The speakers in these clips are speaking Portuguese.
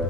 Olá,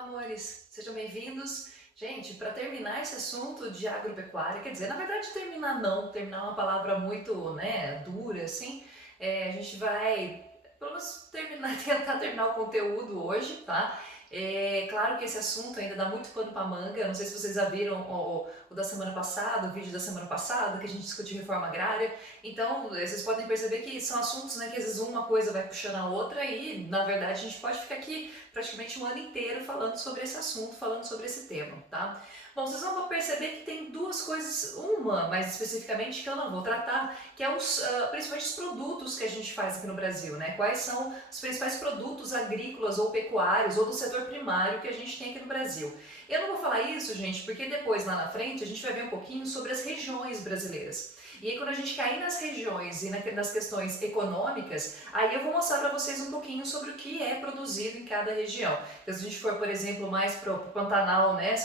amores, sejam bem-vindos. Gente, para terminar esse assunto de agropecuária, quer dizer, na verdade terminar não, terminar é uma palavra muito, né, dura, assim, a gente vai, pelo menos terminar, tentar terminar o conteúdo hoje, tá? É claro que esse assunto ainda dá muito pano para manga, não sei se vocês já viram o da semana passada, o vídeo da semana passada, que a gente discutiu reforma agrária, então vocês podem perceber que são assuntos, né, que às vezes uma coisa vai puxando a outra e, na verdade, a gente pode ficar aqui praticamente um ano inteiro falando sobre esse assunto, falando sobre esse tema, tá? Bom, vocês vão perceber que tem duas coisas, uma mais especificamente que eu não vou tratar, que é principalmente os produtos que a gente faz aqui no Brasil, né? Quais são os principais produtos agrícolas ou pecuários ou do setor primário que a gente tem aqui no Brasil. Eu não vou falar isso, gente, porque depois lá na frente a gente vai ver um pouquinho sobre as regiões brasileiras. E aí quando a gente cair nas regiões e nas questões econômicas, aí eu vou mostrar para vocês um pouquinho sobre o que é produzido em cada região. Então, se a gente for, por exemplo, mais para o Pantanal, né,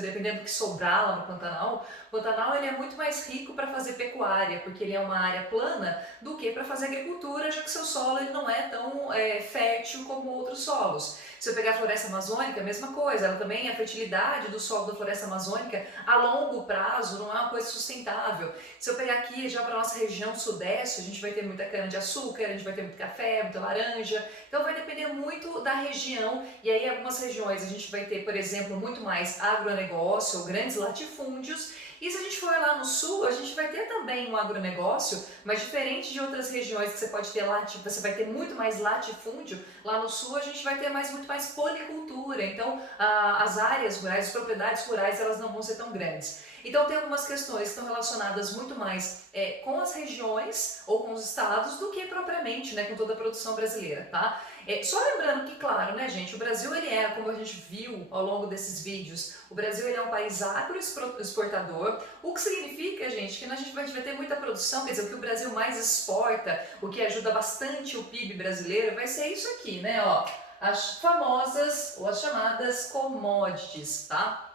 dependendo do que sobrar lá no Pantanal, o Pantanal ele é muito mais rico para fazer pecuária, porque ele é uma área plana, do que para fazer agricultura, já que seu solo ele não é tão fértil como outros solos. Se eu pegar a floresta amazônica, a mesma coisa, ela também, a fertilidade do solo da floresta amazônica a longo prazo não é uma coisa sustentável. Se eu pegar aqui já para a nossa região sudeste, a gente vai ter muita cana de açúcar, a gente vai ter muito café, muita laranja, então vai depender muito da região, e aí em algumas regiões a gente vai ter, por exemplo, muito mais agronegócio ou grandes latifúndios, e se a gente for lá no sul, a gente vai ter também um agronegócio, mas diferente de outras regiões que você pode ter você vai ter muito mais latifúndio, lá no sul a gente vai ter muito mais policultura, então as áreas rurais, as propriedades rurais, elas não vão ser tão grandes. Então tem algumas questões que estão relacionadas muito mais com as regiões ou com os estados do que propriamente, né, com toda a produção brasileira, tá? Só lembrando que, claro, né, gente, o Brasil ele é, como a gente viu ao longo desses vídeos, o Brasil ele é um país agroexportador, o que significa, gente, que a gente vai ter muita produção, quer dizer, o que o Brasil mais exporta, o que ajuda bastante o PIB brasileiro, vai ser isso aqui, né, ó, as famosas ou as chamadas commodities, tá?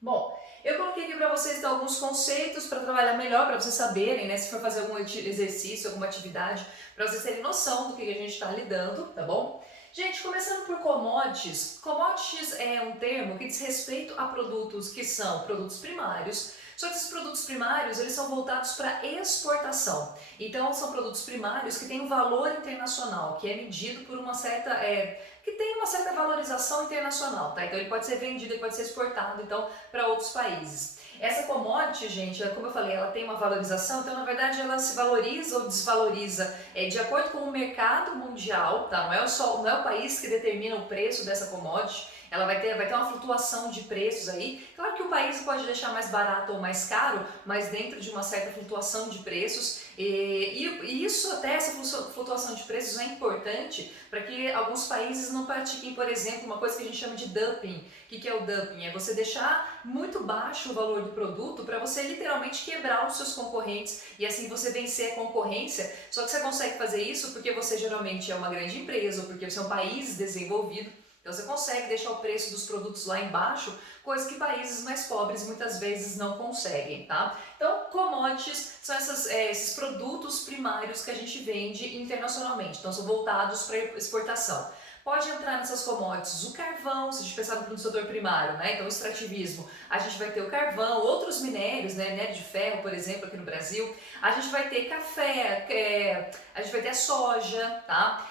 Bom, eu coloquei aqui para vocês então, alguns conceitos para trabalhar melhor, para vocês saberem, né, se for fazer algum exercício, alguma atividade, para vocês terem noção do que a gente está lidando, tá bom? Gente, começando por commodities. Commodities é um termo que diz respeito a produtos que são produtos primários, só que esses produtos primários, eles são voltados para exportação. Então, são produtos primários que têm um valor internacional, que é medido por uma certa... que tem uma certa valorização internacional, tá? Então, ele pode ser vendido, ele pode ser exportado, então, para outros países. Essa commodity, gente, como eu falei, ela tem uma valorização, então na verdade ela se valoriza ou desvaloriza de acordo com o mercado mundial, tá? Não é o país que determina o preço dessa commodity, ela vai ter uma flutuação de preços aí. Claro que o país pode deixar mais barato ou mais caro, mas dentro de uma certa flutuação de preços. E isso até, essa flutuação de preços é importante para que alguns países não pratiquem, por exemplo, uma coisa que a gente chama de dumping. O que é o dumping? É você deixar muito baixo o valor do produto para você literalmente quebrar os seus concorrentes e assim você vencer a concorrência. Só que você consegue fazer isso porque você geralmente é uma grande empresa ou porque você é um país desenvolvido. Então você consegue deixar o preço dos produtos lá embaixo, coisa que países mais pobres muitas vezes não conseguem, tá? Então, commodities são esses produtos primários que a gente vende internacionalmente, então são voltados para exportação. Pode entrar nessas commodities o carvão, se a gente pensar no setor primário, né? Então, o extrativismo, a gente vai ter o carvão, outros minérios, né? Minério de ferro, por exemplo, aqui no Brasil. A gente vai ter café, a gente vai ter a soja, tá?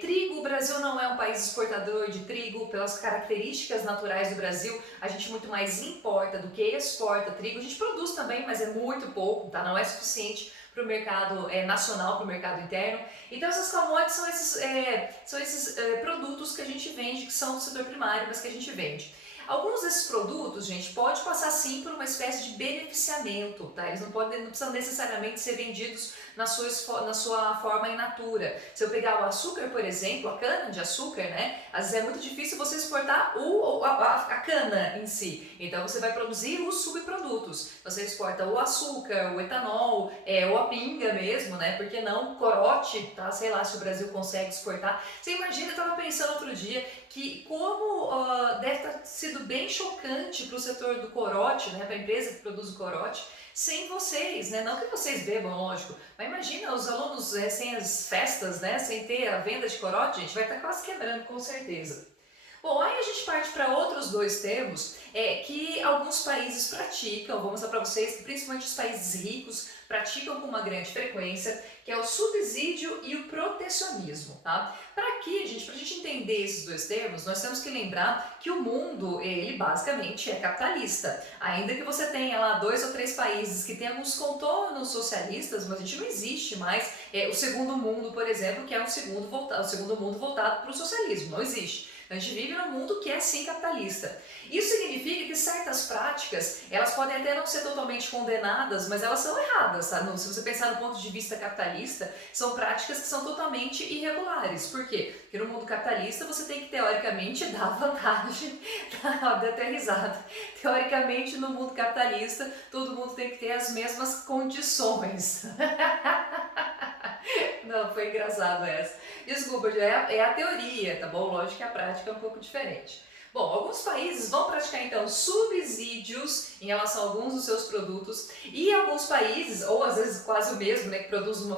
Trigo, o Brasil não é um país exportador de trigo, pelas características naturais do Brasil, a gente muito mais importa do que exporta trigo. A gente produz também, mas é muito pouco, tá? Não é suficiente para o mercado nacional, para o mercado interno. Então essas commodities são esses produtos que a gente vende, que são do setor primário, mas que a gente vende. Alguns desses produtos, gente, pode passar sim por uma espécie de beneficiamento, tá? Eles não precisam necessariamente ser vendidos na sua forma in natura. Se eu pegar o açúcar, por exemplo, a cana de açúcar, né? Às vezes é muito difícil você exportar a cana em si. Então você vai produzir os subprodutos. Você exporta o açúcar, o etanol, ou a pinga mesmo, né? Por que não corote, tá? Sei lá se o Brasil consegue exportar. Você imagina, eu estava pensando outro dia que como deve ter sido bem chocante para o setor do corote, né, para a empresa que produz o corote, sem vocês, né? Não que vocês bebam, lógico, mas imagina os alunos sem as festas, né? Sem ter a venda de corote, gente, vai estar quase quebrando com certeza. Bom, aí a gente parte para outros dois termos que alguns países praticam, vou mostrar para vocês que principalmente os países ricos praticam com uma grande frequência, que é o subsídio e o protecionismo, tá? Para aqui, gente, para a gente entender esses dois termos, nós temos que lembrar que o mundo, ele basicamente é capitalista. Ainda que você tenha lá 2 ou 3 países que tenham alguns contornos socialistas, mas a gente não existe mais o segundo mundo, por exemplo, que é o segundo mundo voltado para o socialismo, não existe. A gente vive num mundo que é sim capitalista. Isso significa que certas práticas, elas podem até não ser totalmente condenadas, mas elas são erradas, tá? Se você pensar no ponto de vista capitalista, são práticas que são totalmente irregulares. Por quê? Porque no mundo capitalista você tem que, teoricamente, dar vantagem. Deu até risada. Teoricamente, no mundo capitalista, todo mundo tem que ter as mesmas condições. Não, foi engraçado essa. Desculpa, é a teoria, tá bom? Lógico que a prática é um pouco diferente. Bom, alguns países vão praticar então subsídios em relação a alguns dos seus produtos e alguns países, ou às vezes quase o mesmo, né, que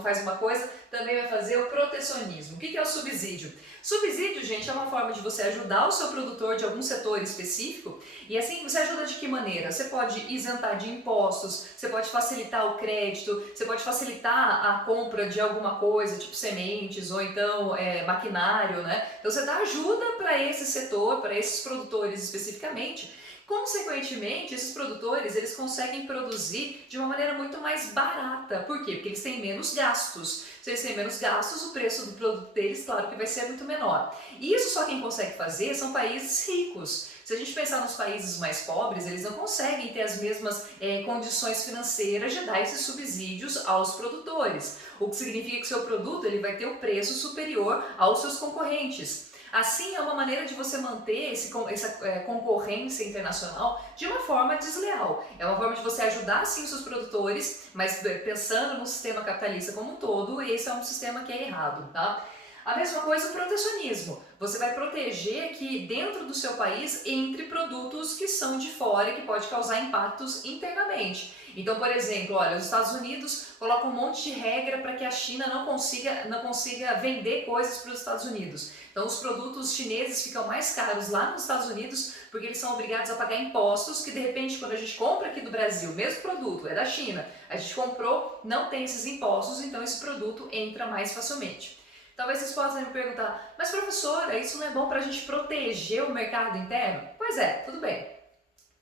faz uma coisa, também vai fazer o protecionismo. O que é o subsídio? Subsídio, gente, é uma forma de você ajudar o seu produtor de algum setor específico e assim você ajuda de que maneira? Você pode isentar de impostos, você pode facilitar o crédito, você pode facilitar a compra de alguma coisa, tipo sementes ou então maquinário, né? Então você dá ajuda para esse setor, para esses produtores especificamente. Consequentemente, esses produtores eles conseguem produzir de uma maneira muito mais barata. Por quê? Porque eles têm menos gastos. Se eles têm menos gastos, o preço do produto deles, claro que vai ser muito menor. E isso só quem consegue fazer são países ricos. Se a gente pensar nos países mais pobres, eles não conseguem ter as mesmas condições financeiras de dar esses subsídios aos produtores. O que significa que o seu produto ele vai ter o preço superior aos seus concorrentes. Assim, é uma maneira de você manter essa concorrência internacional de uma forma desleal. É uma forma de você ajudar, sim, os seus produtores, mas pensando no sistema capitalista como um todo, esse é um sistema que é errado, tá? A mesma coisa o protecionismo. Você vai proteger que dentro do seu país entre produtos que são de fora e que pode causar impactos internamente. Então, por exemplo, olha, os Estados Unidos colocam um monte de regra para que a China não consiga vender coisas para os Estados Unidos. Então, os produtos chineses ficam mais caros lá nos Estados Unidos porque eles são obrigados a pagar impostos que, de repente, quando a gente compra aqui do Brasil, o mesmo produto é da China, a gente comprou, não tem esses impostos, então esse produto entra mais facilmente. Talvez vocês possam me perguntar, mas professora, isso não é bom para a gente proteger o mercado interno? Pois é, tudo bem.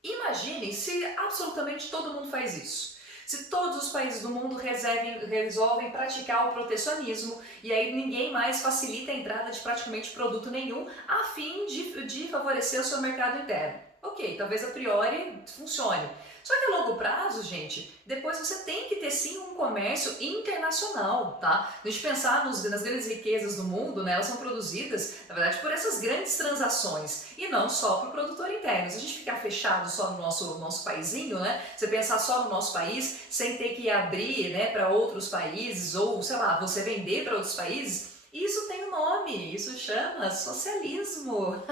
Imaginem se absolutamente todo mundo faz isso. Se todos os países do mundo resolvem praticar o protecionismo e aí ninguém mais facilita a entrada de praticamente produto nenhum a fim de favorecer o seu mercado interno. Ok, talvez a priori funcione. Só que a longo prazo, gente, depois você tem que ter sim um comércio internacional, tá? A gente pensar nas grandes riquezas do mundo, né, elas são produzidas, na verdade, por essas grandes transações e não só para o produtor interno. Se a gente ficar fechado só no nosso paizinho, né, você pensar só no nosso país, sem ter que abrir, né, para outros países ou, sei lá, você vender para outros países, isso tem um nome, isso chama socialismo.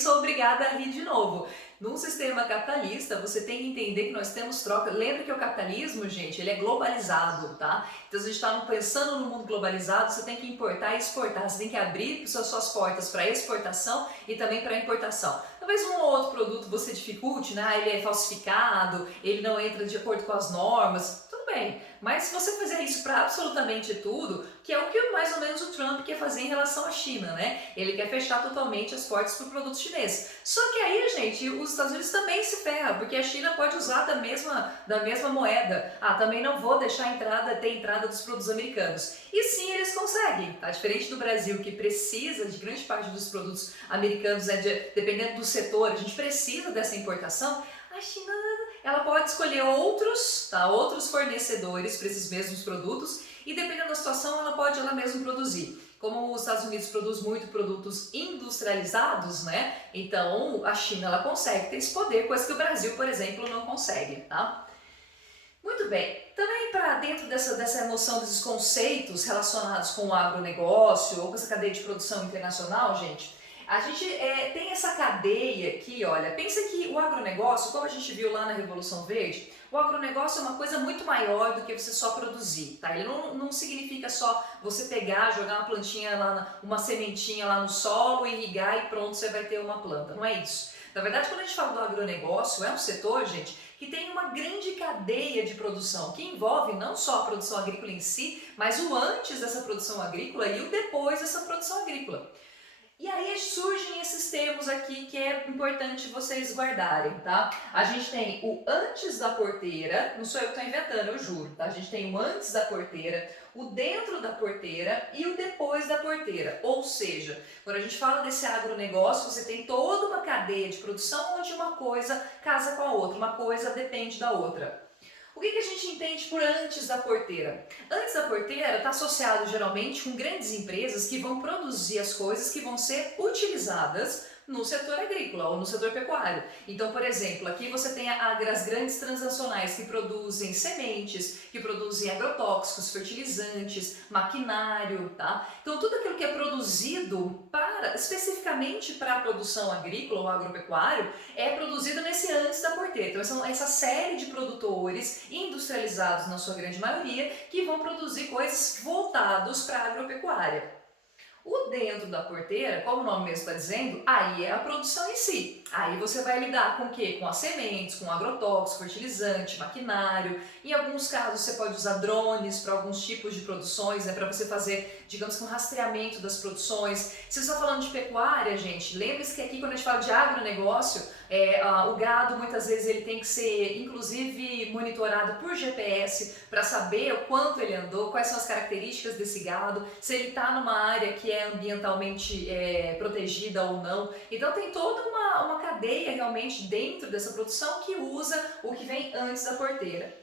Sou obrigada a rir de novo. Num sistema capitalista, você tem que entender que nós temos troca. Lembra que o capitalismo, gente, ele é globalizado, tá? Então, se a gente está pensando no mundo globalizado, você tem que importar e exportar. Você tem que abrir suas portas para exportação e também para importação. Talvez um ou outro produto você dificulte, né? Ele é falsificado, ele não entra de acordo com as normas. Tudo bem, mas se você fizer isso para absolutamente tudo, que é o que mais ou menos o Trump quer fazer em relação à China, né? Ele quer fechar totalmente as portas para o produto chinês. Só que aí, gente, os Estados Unidos também se ferram, porque a China pode usar da mesma moeda. Ah, também não vou deixar ter entrada dos produtos americanos. E sim, eles conseguem, tá? Diferente do Brasil, que precisa de grande parte dos produtos americanos, né, dependendo do setor, a gente precisa dessa importação. A China, ela pode escolher outros fornecedores para esses mesmos produtos e dependendo da situação, ela pode ela mesma produzir. Como os Estados Unidos produz muito produtos industrializados, né? Então a China ela consegue ter esse poder, coisa que o Brasil, por exemplo, não consegue, tá? Muito bem. Também para dentro dessa noção desses conceitos relacionados com o agronegócio ou com essa cadeia de produção internacional, gente, A gente tem essa cadeia aqui, olha, pensa que o agronegócio, como a gente viu lá na Revolução Verde, o agronegócio é uma coisa muito maior do que você só produzir, tá? Ele não significa só você pegar, jogar uma plantinha lá, uma sementinha lá no solo, irrigar e pronto, você vai ter uma planta. Não é isso. Na verdade, quando a gente fala do agronegócio, é um setor, gente, que tem uma grande cadeia de produção, que envolve não só a produção agrícola em si, mas o antes dessa produção agrícola e o depois dessa produção agrícola. E aí surgem esses termos aqui que é importante vocês guardarem, tá? A gente tem o antes da porteira, não sou eu que estou inventando, eu juro, tá? A gente tem o antes da porteira, o dentro da porteira e o depois da porteira. Ou seja, quando a gente fala desse agronegócio, você tem toda uma cadeia de produção onde uma coisa casa com a outra, uma coisa depende da outra. O que a gente entende por antes da porteira? Antes da porteira está associado geralmente com grandes empresas que vão produzir as coisas que vão ser utilizadas no setor agrícola ou no setor pecuário. Então, por exemplo, aqui você tem as grandes transnacionais que produzem sementes, que produzem agrotóxicos, fertilizantes, maquinário, tá? Então, tudo aquilo que é produzido especificamente para a produção agrícola ou agropecuário é produzido nesse antes da porteira. Então, são essa série de produtores industrializados, na sua grande maioria, que vão produzir coisas voltados para a agropecuária. O dentro da porteira, como o nome mesmo está dizendo, aí é a produção em si. Aí você vai lidar com o quê? Com as sementes, com agrotóxico, fertilizante, maquinário. Em alguns casos você pode usar drones para alguns tipos de produções, né, para você fazer, digamos que um rastreamento das produções. Se você está falando de pecuária, gente, lembre-se que aqui quando a gente fala de agronegócio, o gado muitas vezes ele tem que ser inclusive monitorado por GPS para saber o quanto ele andou, quais são as características desse gado, se ele está numa área que é ambientalmente protegida ou não. Então tem toda uma cadeia realmente dentro dessa produção que usa o que vem antes da porteira.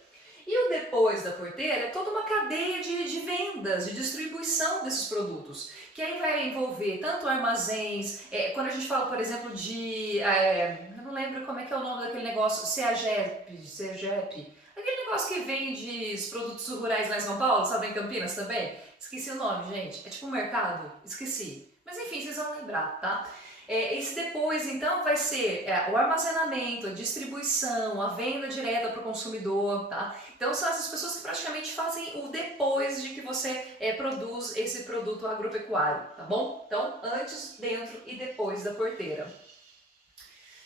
E o depois da porteira é toda uma cadeia de vendas, de distribuição desses produtos, que aí vai envolver tanto armazéns, quando a gente fala, por exemplo, eu não lembro como é que é o nome daquele negócio, CEAGEP, aquele negócio que vende os produtos rurais lá em São Paulo, sabe, em Campinas também? Esqueci o nome, gente, é tipo um mercado, esqueci. Mas enfim, vocês vão lembrar, tá? Esse depois, então, vai ser o armazenamento, a distribuição, a venda direta para o consumidor, tá? Então, são essas pessoas que praticamente fazem o depois de que você produz esse produto agropecuário, tá bom? Então, antes, dentro e depois da porteira.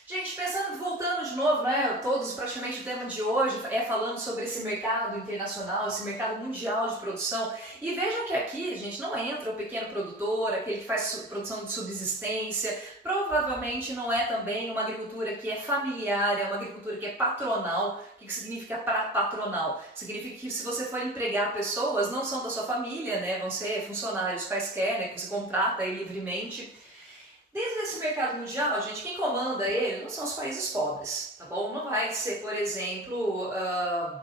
Gente, voltando de novo, né, todos praticamente o tema de hoje é falando sobre esse mercado internacional, esse mercado mundial de produção. E vejam que aqui, gente, não entra o pequeno produtor, aquele que faz produção de subsistência, provavelmente não é também uma agricultura que é familiar, é uma agricultura que é patronal. O que significa patronal? Significa que se você for empregar pessoas, não são da sua família, né, vão ser funcionários quaisquer, né, que você contrata aí livremente. Dentro desse mercado mundial, gente, quem comanda ele não são os países pobres, tá bom? Não vai ser, por exemplo,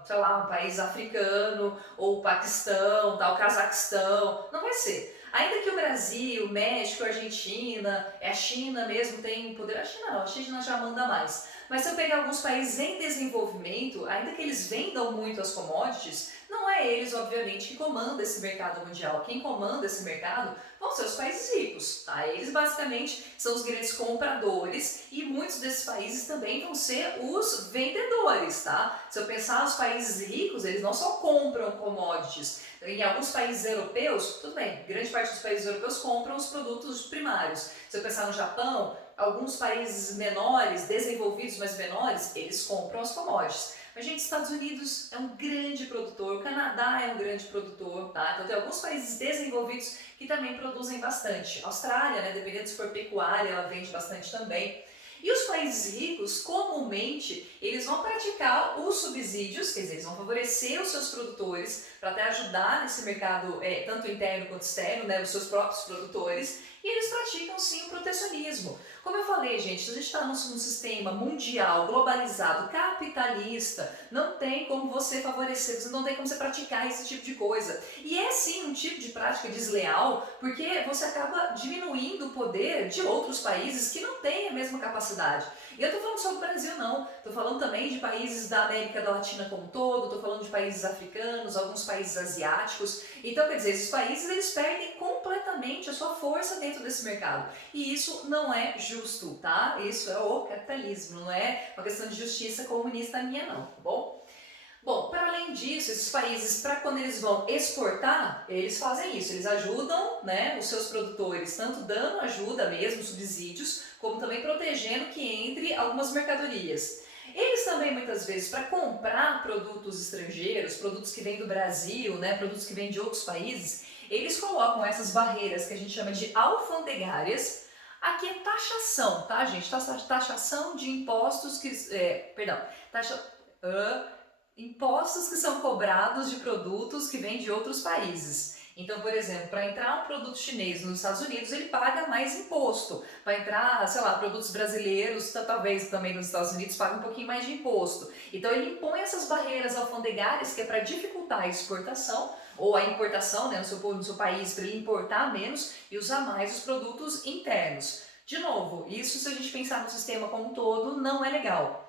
sei lá, um país africano, ou o Paquistão, tá, o Cazaquistão, não vai ser. Ainda que o Brasil, o México, a Argentina, a China mesmo tem poder, a China não, a China já manda mais. Mas se eu pegar alguns países em desenvolvimento, ainda que eles vendam muito as commodities, não é eles, obviamente, que comandam esse mercado mundial. Quem comanda esse mercado vão ser os países ricos, tá? Eles basicamente são os grandes compradores e muitos desses países também vão ser os vendedores, tá? Se eu pensar nos países ricos, eles não só compram commodities. Em alguns países europeus, tudo bem, grande parte dos países europeus compram os produtos primários. Se eu pensar no Japão, alguns países menores, desenvolvidos, mas menores, eles compram as commodities. Mas, gente, Estados Unidos é um grande produtor, o Canadá é um grande produtor, tá? Então tem alguns países desenvolvidos que também produzem bastante. A Austrália, né, dependendo se for pecuária, ela vende bastante também. E os países ricos, comumente, eles vão praticar os subsídios, quer dizer, eles vão favorecer os seus produtores para até ajudar nesse mercado, tanto interno quanto externo, né, os seus próprios produtores, e eles praticam sim o protecionismo. Como eu falei, gente, se a gente está num sistema mundial, globalizado, capitalista, não tem como você favorecer, não tem como você praticar esse tipo de coisa. E é sim um tipo de prática desleal, porque você acaba diminuindo o poder de outros países que não têm a mesma capacidade. E eu estou falando só do Brasil não, estou falando também de países da América Latina como um todo, estou falando de países africanos, alguns países asiáticos. Então, quer dizer, esses países eles perdem completamente a sua força dentro desse mercado. E isso não é justo, tá? Isso é o capitalismo, não é uma questão de justiça comunista minha não, tá bom? Bom, para além disso, esses países, para quando eles vão exportar, eles fazem isso, eles ajudam, né, os seus produtores, tanto dando ajuda mesmo, subsídios, como também protegendo que entre algumas mercadorias. Eles também, muitas vezes, para comprar produtos estrangeiros, produtos que vêm do Brasil, né, produtos que vêm de outros países, eles colocam essas barreiras que a gente chama de alfandegárias. Aqui é taxação, tá, gente? Taxação de impostos que... perdão, taxa... impostos que são cobrados de produtos que vêm de outros países. Então, por exemplo, para entrar um produto chinês nos Estados Unidos, ele paga mais imposto. Para entrar, sei lá, produtos brasileiros, talvez também nos Estados Unidos, paga um pouquinho mais de imposto. Então, ele impõe essas barreiras alfandegárias que é para dificultar a exportação ou a importação, né, no seu país, para ele importar menos e usar mais os produtos internos. De novo, isso se a gente pensar no sistema como um todo, não é legal.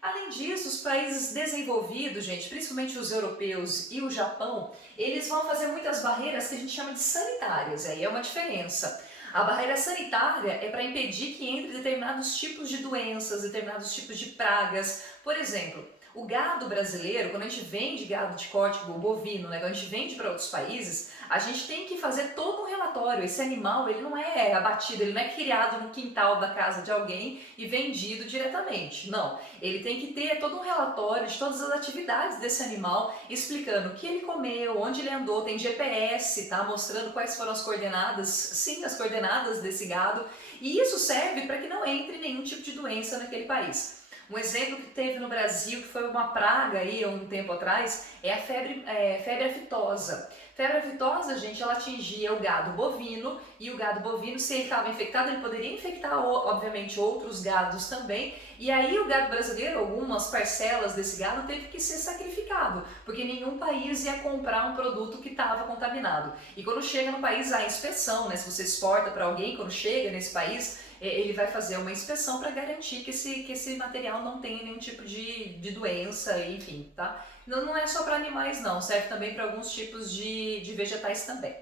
Além disso, os países desenvolvidos, gente, principalmente os europeus e o Japão, eles vão fazer muitas barreiras que a gente chama de sanitárias, aí é uma diferença. A barreira sanitária é para impedir que entre determinados tipos de doenças, determinados tipos de pragas. Por exemplo, o gado brasileiro, quando a gente vende gado de corte bovino, né, quando a gente vende para outros países, a gente tem que fazer todo um relatório. Esse animal, ele não é abatido, ele não é criado no quintal da casa de alguém e vendido diretamente. Não, ele tem que ter todo um relatório de todas as atividades desse animal, explicando o que ele comeu, onde ele andou, tem GPS, tá? Mostrando quais foram as coordenadas, sim, as coordenadas desse gado. E isso serve para que não entre nenhum tipo de doença naquele país. Um exemplo que teve no Brasil, que foi uma praga aí há um tempo atrás, é a febre aftosa. Febre aftosa, gente, ela atingia o gado bovino, e o gado bovino, se ele estava infectado, ele poderia infectar, obviamente, outros gados também, e aí o gado brasileiro, algumas parcelas desse gado, teve que ser sacrificado, porque nenhum país ia comprar um produto que estava contaminado. E quando chega no país, há inspeção, né? Se você exporta para alguém, quando chega nesse país, ele vai fazer uma inspeção para garantir que esse material não tenha nenhum tipo de doença, enfim, tá? Não é só para animais não, serve também para alguns tipos de vegetais também.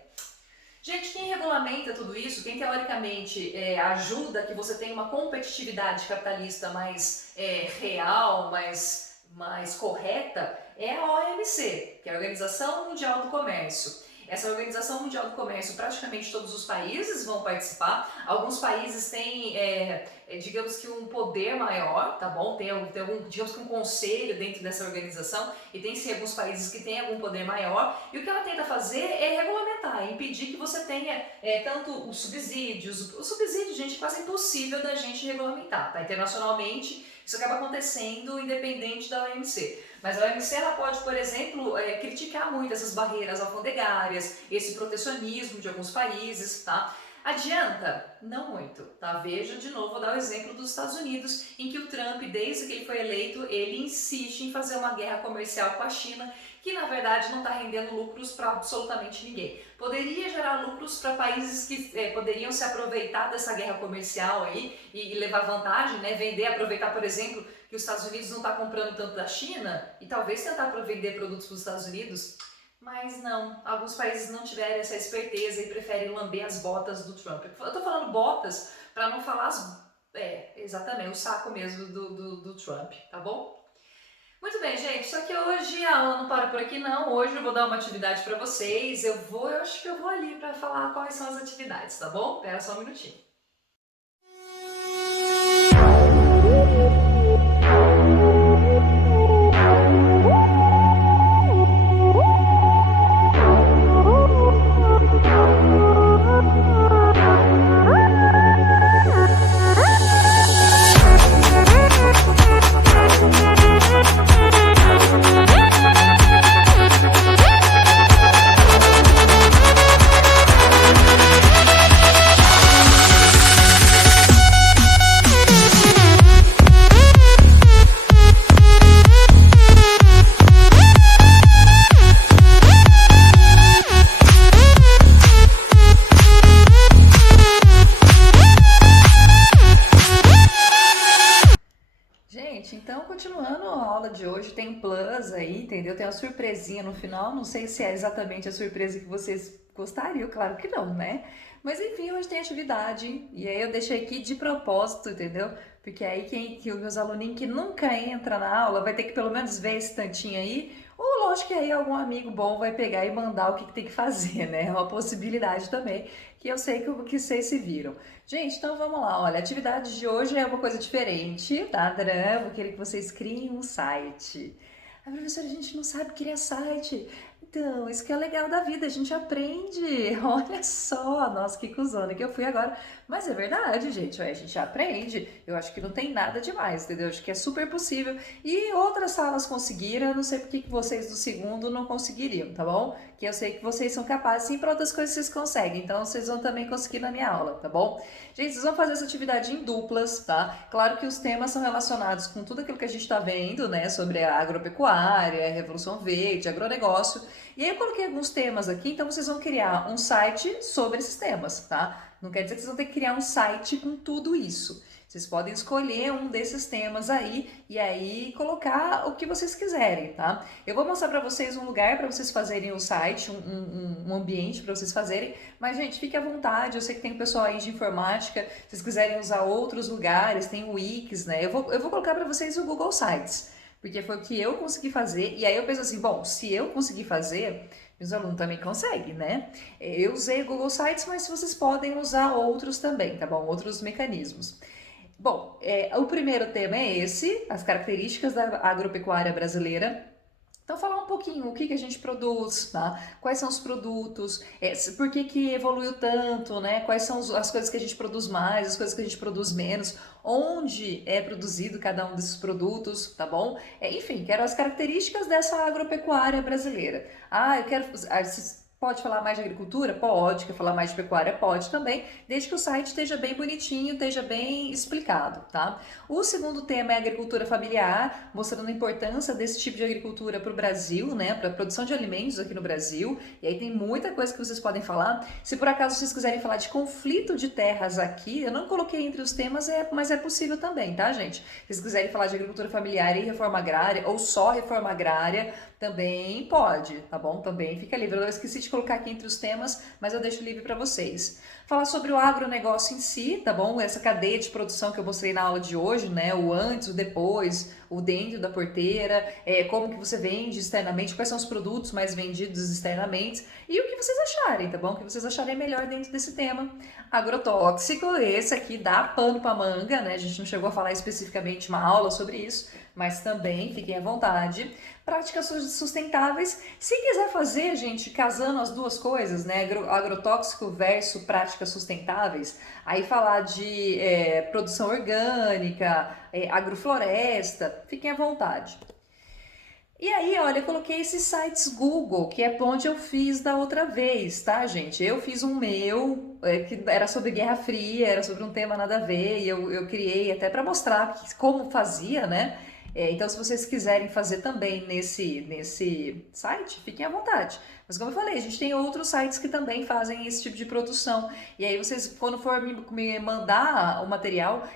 Gente, quem regulamenta tudo isso, quem teoricamente ajuda que você tenha uma competitividade capitalista mais real, mais correta, é a OMC, que é a Organização Mundial do Comércio. Essa Organização Mundial do Comércio, praticamente todos os países vão participar. Alguns países têm, digamos que um poder maior, tá bom? Tem algum, digamos que um conselho dentro dessa organização, e tem sim alguns países que têm algum poder maior. E o que ela tenta fazer é regulamentar, impedir que você tenha tanto os subsídios. O subsídio, gente, é quase impossível da gente regulamentar, tá? Internacionalmente, isso acaba acontecendo independente da OMC. Mas a OMC ela pode, por exemplo, criticar muito essas barreiras alfandegárias, esse protecionismo de alguns países, tá? Adianta? Não muito, tá? Veja, de novo, vou dar o exemplo dos Estados Unidos, em que o Trump, desde que ele foi eleito, ele insiste em fazer uma guerra comercial com a China, que na verdade não está rendendo lucros para absolutamente ninguém. Poderia gerar lucros para países que poderiam se aproveitar dessa guerra comercial aí e levar vantagem, né? Vender, aproveitar, por exemplo, que os Estados Unidos não está comprando tanto da China e talvez tentar vender produtos para os Estados Unidos. Mas não, alguns países não tiveram essa esperteza e preferem lamber as botas do Trump. Eu tô falando botas para não falar exatamente, o saco mesmo do Trump, tá bom? Muito bem, gente, só que hoje a aula não para por aqui não, hoje eu vou dar uma atividade para vocês, eu acho que eu vou ali para falar quais são as atividades, tá bom? Espera só um minutinho. Então, continuando a aula de hoje, tem plus aí, entendeu? Tem uma surpresinha no final, não sei se é exatamente a surpresa que vocês gostariam, claro que não, né? Mas enfim, hoje tem atividade e aí eu deixei aqui de propósito, entendeu? Porque aí que os meus aluninhos que nunca entra na aula vai ter que pelo menos ver esse tantinho aí, ou lógico que aí algum amigo bom vai pegar e mandar o que tem que fazer, né? É uma possibilidade também, que eu sei que vocês se viram. Gente, então vamos lá, olha, a atividade de hoje é uma coisa diferente, tá, Dran? Vou querer que vocês criem um site. A professora, a gente não sabe criar site. Então, isso que é legal da vida, a gente aprende. Olha só, nossa, que cuzona que eu fui agora. Mas é verdade, gente, a gente aprende. Eu acho que não tem nada demais, entendeu? Acho que é super possível. E outras salas conseguiram, eu não sei por que vocês do segundo não conseguiriam, tá bom? Que eu sei que vocês são capazes, sim, para outras coisas vocês conseguem. Então, vocês vão também conseguir na minha aula, tá bom? Gente, vocês vão fazer essa atividade em duplas, tá? Claro que os temas são relacionados com tudo aquilo que a gente está vendo, né? Sobre a agropecuária, a Revolução Verde, agronegócio. E aí eu coloquei alguns temas aqui, então vocês vão criar um site sobre esses temas, tá? Não quer dizer que vocês vão ter que criar um site com tudo isso. Vocês podem escolher um desses temas aí e aí colocar o que vocês quiserem, tá? Eu vou mostrar para vocês um lugar para vocês fazerem o site, um ambiente para vocês fazerem, mas gente, fique à vontade, eu sei que tem pessoal aí de informática, se vocês quiserem usar outros lugares, tem o Wix, né? Eu vou colocar para vocês o Google Sites, porque foi o que eu consegui fazer, e aí eu penso assim, bom, se eu conseguir fazer, meus alunos também conseguem, né? Eu usei o Google Sites, mas vocês podem usar outros também, tá bom? Outros mecanismos. Bom, o primeiro tema é esse, as características da agropecuária brasileira. Então, falar um pouquinho o que a gente produz, tá? Quais são os produtos, por que evoluiu tanto, né? Quais são as coisas que a gente produz mais, as coisas que a gente produz menos, onde é produzido cada um desses produtos, tá bom? Enfim, quero as características dessa agropecuária brasileira. Ah, eu quero. Pode falar mais de agricultura? Pode. Quer falar mais de pecuária? Pode também, desde que o site esteja bem bonitinho, esteja bem explicado, tá? O segundo tema é agricultura familiar, mostrando a importância desse tipo de agricultura para o Brasil, né? Para a produção de alimentos aqui no Brasil. E aí tem muita coisa que vocês podem falar. Se por acaso vocês quiserem falar de conflito de terras aqui, eu não coloquei entre os temas, mas é possível também, tá, gente? Se vocês quiserem falar de agricultura familiar e reforma agrária, ou só reforma agrária, também pode, tá bom? Também fica livre. Eu esqueci de colocar aqui entre os temas, mas eu deixo livre para vocês. Falar sobre o agronegócio em si, tá bom? Essa cadeia de produção que eu mostrei na aula de hoje, né? O antes, o depois, o dentro da porteira, como que você vende externamente, quais são os produtos mais vendidos externamente e o que vocês acharem, tá bom? O que vocês acharem melhor dentro desse tema. Agrotóxico, esse aqui dá pano pra manga, né? A gente não chegou a falar especificamente uma aula sobre isso, mas também fiquem à vontade. Práticas sustentáveis, se quiser fazer, gente, casando as duas coisas, né, agrotóxico versus práticas sustentáveis, aí falar de produção orgânica, agrofloresta, fiquem à vontade. E aí, olha, eu coloquei esses sites Google, que é onde eu fiz da outra vez, tá, gente? Eu fiz um meu, que era sobre Guerra Fria, era sobre um tema nada a ver, e eu criei até para mostrar como fazia, né? Então, se vocês quiserem fazer também nesse site, fiquem à vontade. Mas como eu falei, a gente tem outros sites que também fazem esse tipo de produção. E aí vocês, quando for me mandar o material,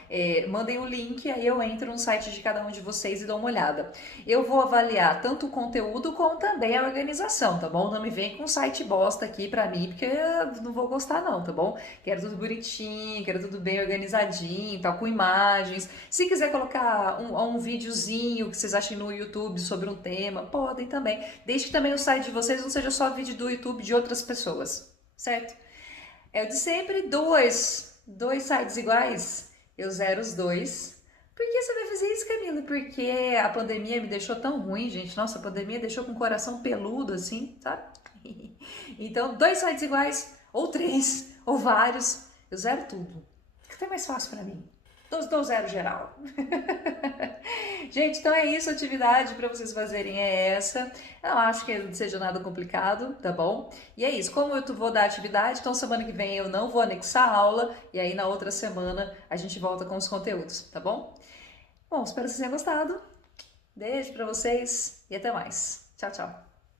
mandem o link, aí eu entro no site de cada um de vocês e dou uma olhada. Eu vou avaliar tanto o conteúdo como também a organização, tá bom? Não me vem com um site bosta aqui pra mim, porque eu não vou gostar não, tá bom? Quero tudo bonitinho, quero tudo bem organizadinho, tal, com imagens. Se quiser colocar um videozinho que vocês achem no YouTube sobre um tema, podem também. Desde que também o site de vocês não seja só vídeo do YouTube de outras pessoas, certo? É o de sempre, dois sites iguais, eu zero os dois. Por que você vai fazer isso, Camila? Porque a pandemia me deixou tão ruim, gente. Nossa, a pandemia deixou com o coração peludo, assim, sabe? Então, dois sites iguais, ou três, ou vários, eu zero tudo. Fica até mais fácil pra mim. Dou zero geral. Gente, então é isso, a atividade para vocês fazerem é essa. Eu não acho que não seja nada complicado, tá bom? E é isso, como eu vou dar atividade, então semana que vem eu não vou anexar a aula, e aí na outra semana a gente volta com os conteúdos, tá bom? Bom, espero que vocês tenham gostado. Beijo para vocês e até mais. Tchau, tchau.